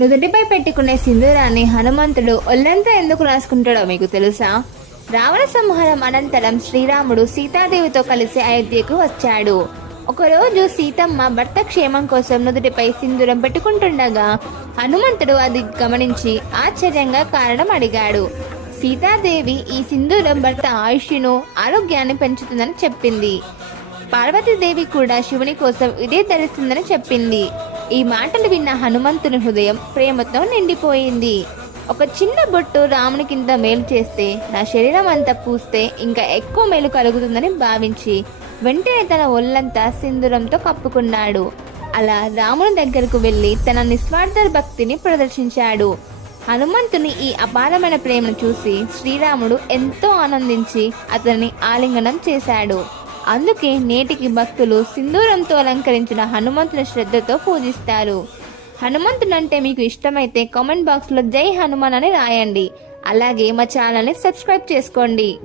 నుదుటిపై పెట్టుకునే సింధూరాన్ని హనుమంతుడు ఒళ్ళంతా ఎందుకు రాసుకుంటాడో మీకు తెలుసా? రావణ సంహారం అనంతరం శ్రీరాముడు సీతాదేవితో కలిసి అయోధ్యకు వచ్చాడు. ఒకరోజు సీతమ్మ భర్త క్షేమం కోసం నుదుటిపై సింధూరం పెట్టుకుంటుండగా హనుమంతుడు అది గమనించి ఆశ్చర్యంగా కారణం అడిగాడు. సీతాదేవి ఈ సింధూరం భర్త ఆయుష్ను ఆరోగ్యాన్ని పెంచుతుందని చెప్పింది. పార్వతీదేవి కూడా శివుని కోసం ఇదే ధరిస్తుందని చెప్పింది. ఈ మాటలు విన్న హనుమంతుని హృదయం ప్రేమతో నిండిపోయింది. ఒక చిన్న బొట్టు రామునికింత మేలు చేస్తే నా శరీరం అంతా పూస్తే ఇంకా ఎక్కువ మేలు కలుగుతుందని భావించి వెంటనే తన ఒళ్ళంతా సింధూరంతో కప్పుకున్నాడు. అలా రాముని దగ్గరకు వెళ్ళి తన నిస్వార్థ భక్తిని ప్రదర్శించాడు. హనుమంతుని ఈ అపారమైన ప్రేమను చూసి శ్రీరాముడు ఎంతో ఆనందించి అతన్ని ఆలింగనం చేశాడు. అందుకే నేటికి భక్తులు సింధూరంతో అలంకరించిన హనుమంతుని శ్రద్ధతో పూజిస్తారు. హనుమంతుడు అంటే మీకు ఇష్టమైతే కామెంట్ బాక్స్లో జై హనుమాన్ అని రాయండి. అలాగే మా ఛానల్ని సబ్స్క్రైబ్ చేసుకోండి.